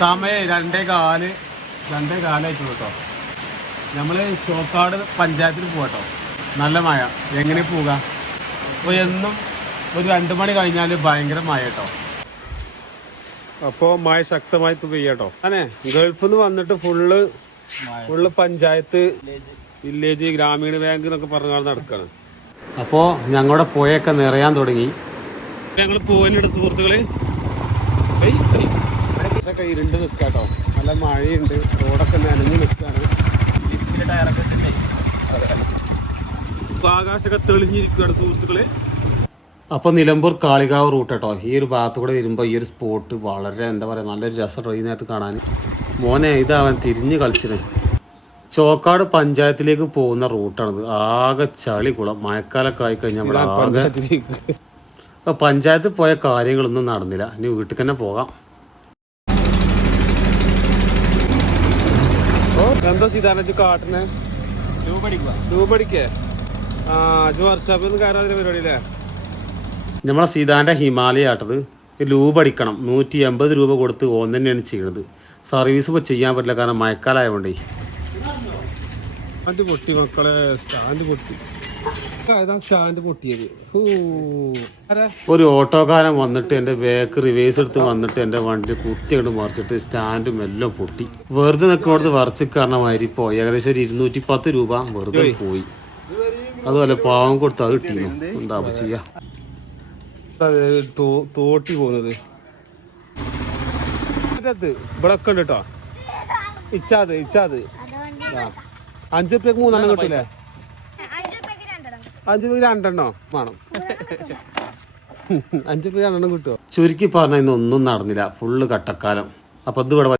സമയം 2:15 കേട്ടോ. നമ്മൾ ചോക്കാട് പഞ്ചായത്തിൽ പോകട്ടോ. നല്ല മഴ. എങ്ങനെ പോവുക? അപ്പോൾ എന്നും ഒരു 2 മണി കഴിഞ്ഞാൽ ഭയങ്കര മഴ കേട്ടോ. അപ്പോൾ മഴ ശക്തമായി പെയ്യട്ടോ. അതെ, ഗൾഫിൽ നിന്ന് വന്നിട്ട് ഫുള്ള് പഞ്ചായത്ത്, വില്ലേജ്, ഗ്രാമീണ ബാങ്ക് എന്നൊക്കെ പറഞ്ഞാൽ നടക്കുകയാണ്. അപ്പോൾ ഞങ്ങളുടെ പുഴയൊക്കെ നിറയാൻ തുടങ്ങി. ഞങ്ങൾ പോയിട്ടുണ്ട് സുഹൃത്തുക്കള്. ഇരുണ്ട് നിൽക്കാട്ടോ. നല്ല മഴയുണ്ട്. റോഡൊക്കെ നനഞ്ഞ് നിൽക്കുകയാണ്. ആകാശമൊക്കെ തെളിഞ്ഞിരിക്കുകയാണ് സുഹൃത്തുക്കള്. അപ്പോൾ നിലമ്പൂർ കാളികാവ് റൂട്ട് കേട്ടോ. ഈ ഒരു ഭാഗത്ത് കൂടെ വരുമ്പോൾ ഈ ഒരു സ്പോട്ട് വളരെ എന്താ പറയുക, നല്ലൊരു രസം ട്രെയിനകത്ത് കാണാൻ. മോനെ ഇതവൻ തിരിഞ്ഞ് കളിച്ചിട്ട് ചോക്കാട് പഞ്ചായത്തിലേക്ക് പോകുന്ന റൂട്ടാണിത്. ആകെ ചളി കുളം. മഴക്കാലൊക്കെ ആയിക്കഴിഞ്ഞാൽ അപ്പോൾ പഞ്ചായത്തിൽ പോയ കാര്യങ്ങളൊന്നും നടന്നില്ല. ഇനി വീട്ടിൽ തന്നെ പോകാം. എന്താ സീതാനജ് കാട്ടിന് രൂപടിക്കേ വർഷാപ്പിൽ കയറാതിന്റെ പരിപാടിയില്ലേ? നമ്മളെ സീതാൻ്റെ ഹിമാലയ ആട്ടത്. ലൂബ് അടിക്കണം. 180 രൂപ കൊടുത്ത് ഓൻ തന്നെയാണ് ചെയ്യണത്. സർവീസ് ഇപ്പോൾ ചെയ്യാൻ പറ്റില്ല, കാരണം മഴക്കാലമായതുകൊണ്ടേ. സ്റ്റാൻഡ് പൊട്ടി മക്കളെ, സ്റ്റാൻഡ് പൊട്ടി. സ്റ്റാൻഡ് പൊട്ടിയത്. ഒരു ഓട്ടോക്കാരൻ വന്നിട്ട് എൻ്റെ ബാക്ക് റിവേഴ്സ് എടുത്ത് വന്നിട്ട് എൻ്റെ വണ്ടി കുത്തി അങ്ങോട്ട് മറിച്ചിട്ട് സ്റ്റാൻഡും എല്ലാം പൊട്ടി. വെറുതെ നിൽക്കുന്നിടത്ത് വരച്ച് കാരണമാതിരി പോയി. ഏകദേശം ഒരു 210 രൂപ വെറുതെ പോയി. അതുപോലെ പാവം കൊടുത്ത് അത് കിട്ടിയിരുന്നു. എന്താ ചെയ്യാ? തോട്ടി പോകുന്നത് ഇവിടെ ഒക്കെ ഉണ്ട് കേട്ടോ. ഇച്ചാത് 5 രൂപയ്ക്ക് 3 കിട്ടൂലേ? 5 രൂപയ്ക്ക് 2 വേണം. 5 രൂപയ്ക്ക് 2 കിട്ടുമോ? ചുരുക്കി പറഞ്ഞാൽ ഇന്നൊന്നും നടന്നില്ല. ഫുള്ള് കട്ടക്കാലം. അപ്പോൾ ഇത് ഇവിടെ